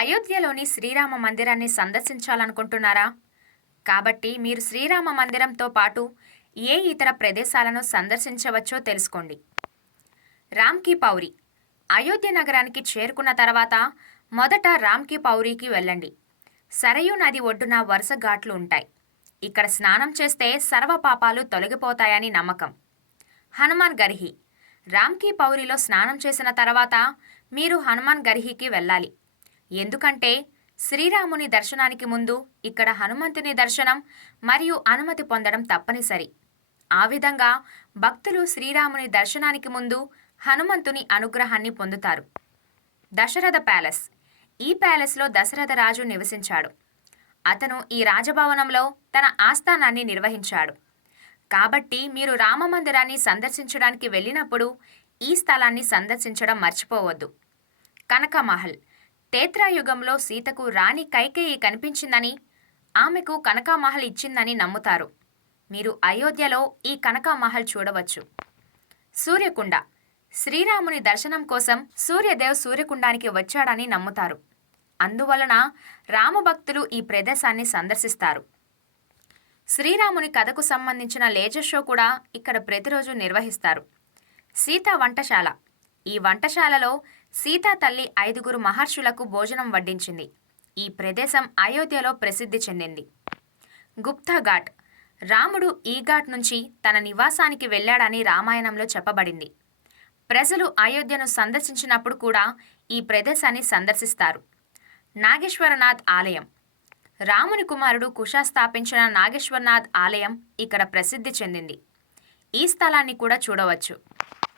అయోధ్యలోని శ్రీరామ మందిరాన్ని సందర్శించాలనుకుంటున్నారా? కాబట్టి మీరు శ్రీరామ మందిరంతో పాటు ఏ ఇతర ప్రదేశాలను సందర్శించవచ్చో తెలుసుకోండి. రామ్ కీ పౌరి అయోధ్య నగరానికి చేరుకున్న తర్వాత మొదట రామ్ కీ పౌరికి వెళ్ళండి. సరయూ నది ఒడ్డున వరుస ఘాట్లు ఉంటాయి. ఇక్కడ స్నానం చేస్తే సర్వ పాపాలు తొలగిపోతాయని నమ్మకం. హనుమాన్ గర్హి రామ్ కీ పౌరిలో స్నానం చేసిన తర్వాత మీరు హనుమాన్ గర్హికి వెళ్ళాలి. ఎందుకంటే శ్రీరాముని దర్శనానికి ముందు ఇక్కడ హనుమంతుని దర్శనం మరియు అనుమతి పొందడం తప్పనిసరి. ఆ విధంగా భక్తులు శ్రీరాముని దర్శనానికి ముందు హనుమంతుని అనుగ్రహాన్ని పొందుతారు. దశరథ ప్యాలెస్ ఈ ప్యాలెస్లో దశరథ రాజు నివసించాడు. అతను ఈ రాజభవనంలో తన ఆస్థానాన్ని నిర్వహించాడు. కాబట్టి మీరు రామమందిరాన్ని సందర్శించడానికి వెళ్ళినప్పుడు ఈ స్థలాన్ని సందర్శించడం మర్చిపోవద్దు. కనకమహల్ త్రేతాయుగంలో సీతకు రాణి కైకేయి కనిపించిందని, ఆమెకు కనకమహల్ ఇచ్చిందని నమ్ముతారు. మీరు అయోధ్యలో ఈ కనకమహల్ చూడవచ్చు. సూర్యకుండ శ్రీరాముని దర్శనం కోసం సూర్యదేవ్ సూర్యకుండానికి వచ్చాడని నమ్ముతారు. అందువలన రామభక్తులు ఈ ప్రదేశాన్ని సందర్శిస్తారు. శ్రీరాముని కథకు సంబంధించిన లేజర్ షో కూడా ఇక్కడ ప్రతిరోజు నిర్వహిస్తారు. సీతా వంటశాల ఈ వంటశాలలో సీతా తల్లి 5 మహర్షులకు భోజనం వడ్డించింది. ఈ ప్రదేశం అయోధ్యలో ప్రసిద్ధి చెందింది. గుప్తా ఘాట్ రాముడు ఈ ఘాట్ నుంచి తన నివాసానికి వెళ్ళాడని రామాయణంలో చెప్పబడింది. ప్రజలు అయోధ్యను సందర్శించినప్పుడు కూడా ఈ ప్రదేశాన్ని సందర్శిస్తారు. నాగేశ్వరనాథ్ ఆలయం రాముని కుమారుడు కుష స్థాపించిన నాగేశ్వరనాథ్ ఆలయం ఇక్కడ ప్రసిద్ధి చెందింది. ఈ స్థలాన్ని కూడా చూడవచ్చు.